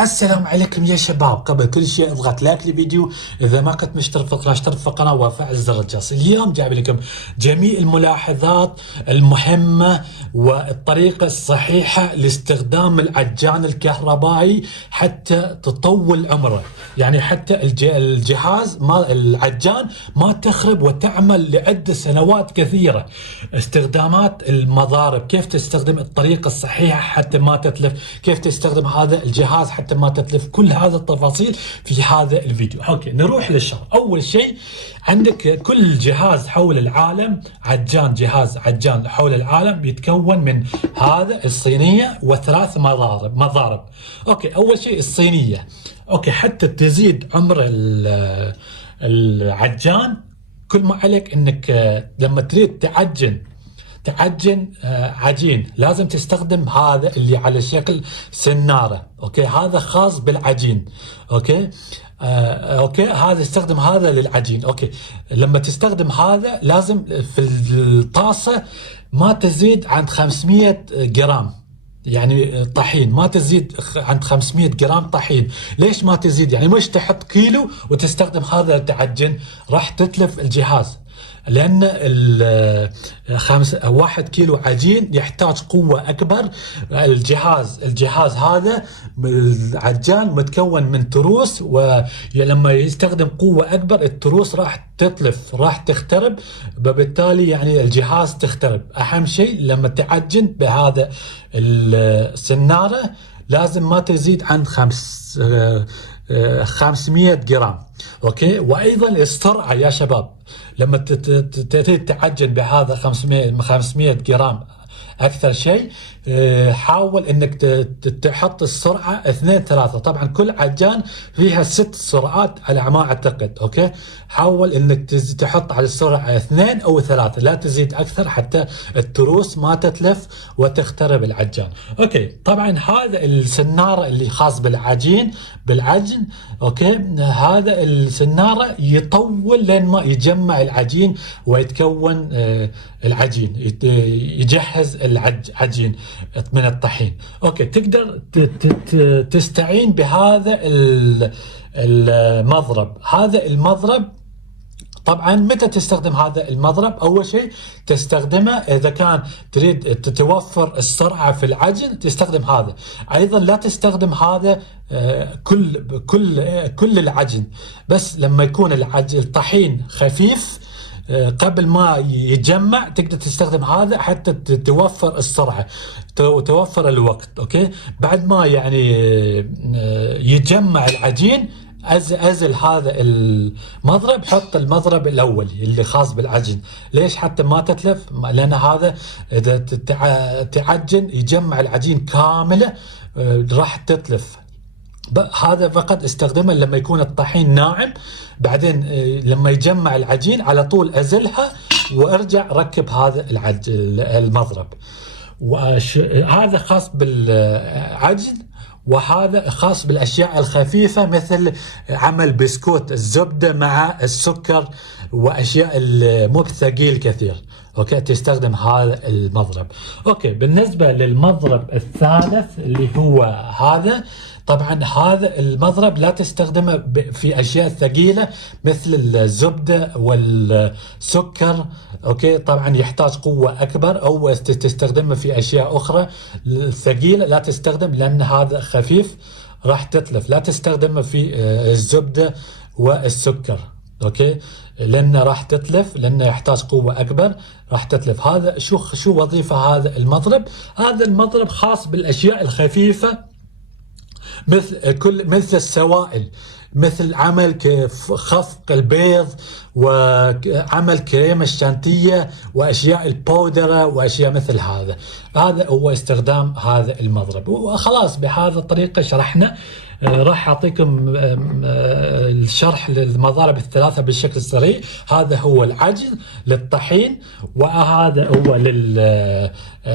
السلام عليكم يا شباب. قبل كل شيء اضغط لايك للفيديو. اذا ما كنت مشترك في القناه اشترك في القناه وفعل زر الجرس. اليوم جايب لكم جميع الملاحظات المهمه والطريقه الصحيحه لاستخدام العجان الكهربائي حتى تطول عمره، يعني حتى الجهاز ما العجان ما تخرب وتعمل لعده سنوات كثيره. استخدامات المضارب، كيف تستخدم الطريقه الصحيحه حتى ما تتلف، كيف تستخدم هذا الجهاز حتى ما تتلف، كل هذا التفاصيل في هذا الفيديو. اوكي نروح للشرح. اول شيء عندك كل جهاز حول العالم عجان، جهاز عجان حول العالم بيتكون من هذا الصينية وثلاث مضارب. اوكي اول شيء الصينية. اوكي حتى تزيد عمر العجان، كل ما عليك انك لما تريد تعجن عجين لازم تستخدم هذا اللي على شكل سنارة. اوكي هذا خاص بالعجين. اوكي اوكي هذا استخدم هذا للعجين. اوكي لما تستخدم هذا لازم في الطاسة ما تزيد عن 500 جرام، يعني طحين ما تزيد عن 500 جرام طحين. ليش ما تزيد؟ يعني مش تحط كيلو وتستخدم هذا تعجن، راح تتلف الجهاز، لأن 1 كيلو عجين يحتاج قوة أكبر. الجهاز هذا العجان متكون من تروس، ولما يستخدم قوة أكبر التروس راح تتلف، راح تخترب، وبالتالي يعني الجهاز تخترب. أهم شيء لما تعجن بهذا السنارة لازم ما تزيد عن 500 جرام. اوكي وايضا السرعه يا شباب، لما تريد تعجن بهذا 500 جرام اكثر شيء حاول انك تحط السرعه 2 3. طبعا كل عجان فيها 6 سرعات على ما اعتقد. اوكي حاول انك تحط على السرعه 2 أو 3، لا تزيد اكثر حتى التروس ما تتلف وتخترب العجان. اوكي طبعا هذا السناره اللي خاص بالعجن. اوكي هذا السناره يطول لين ما يجمع العجين ويتكون العجين، يجهز العجين من الطحين. اوكي تقدر تستعين بهذا المضرب. هذا المضرب طبعا متى تستخدم هذا المضرب؟ اول شيء تستخدمه اذا كان تريد تتوفر السرعه في العجن تستخدم هذا. ايضا لا تستخدم هذا كل العجن، بس لما يكون الطحين خفيف قبل ما يتجمع تقدر تستخدم هذا حتى توفر السرعه وتوفر الوقت. اوكي بعد ما يعني يتجمع العجين ازل هذا المضرب، حط المضرب الاول اللي خاص بالعجن. ليش؟ حتى ما تتلف، لان هذا اذا تعجن يجمع العجين كامله راح تتلف. هذا فقط استخدمه لما يكون الطحين ناعم، بعدين لما يجمع العجين على طول ازلها وارجع ركب هذا المضرب. وهذا خاص بالعجن، وهذا خاص بالاشياء الخفيفه مثل عمل بسكوت الزبده مع السكر واشياء مو بثقيل كثير. اوكي تستخدم هذا المضرب. اوكي بالنسبه للمضرب الثالث اللي هو هذا، طبعا هذا المضرب لا تستخدمه في اشياء ثقيله مثل الزبده والسكر. اوكي طبعا يحتاج قوه اكبر، او تستخدمه في اشياء اخرى ثقيله لا تستخدم لان هذا خفيف راح تتلف. لا تستخدمه في الزبده والسكر. اوكي لانه راح تتلف، لانه يحتاج قوه اكبر راح تتلف. هذا شو وظيفه هذا المضرب؟ هذا المضرب خاص بالاشياء الخفيفه مثل السوائل، مثل عمل خفق البيض وعمل كريمة الشانتية وأشياء البودرة وأشياء مثل هذا. هذا هو استخدام هذا المضرب. وخلاص بهذا الطريقة شرحنا. راح أعطيكم الشرح للمضارب الثلاثة بالشكل سريع. هذا هو العجن للطحين، وهذا هو للأشياء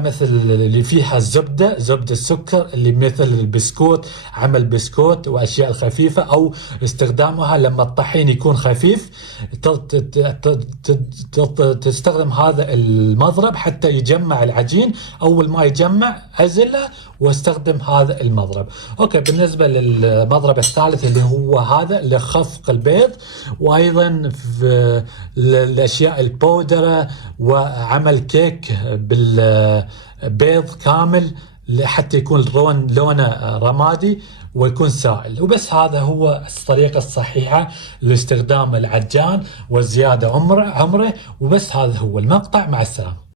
مثل اللي فيها زبدة السكر اللي مثل البسكوت، عمل بسكوت وأشياء الخفيفة، أو استخدامها لما الطحين يكون خفيف تستخدم هذا المضرب حتى يجمع العجين. أول ما يجمع أزله واستخدم هذا المضرب. اوكي، بالنسبه للمضرب الثالث اللي هو هذا لخفق البيض، وايضا في الاشياء البودره وعمل كيك بالبيض كامل حتى يكون لونه رمادي ويكون سائل. وبس هذا هو الطريقة الصحيحة لاستخدام العجان وزيادة عمره. وبس هذا هو المقطع. مع السلامة.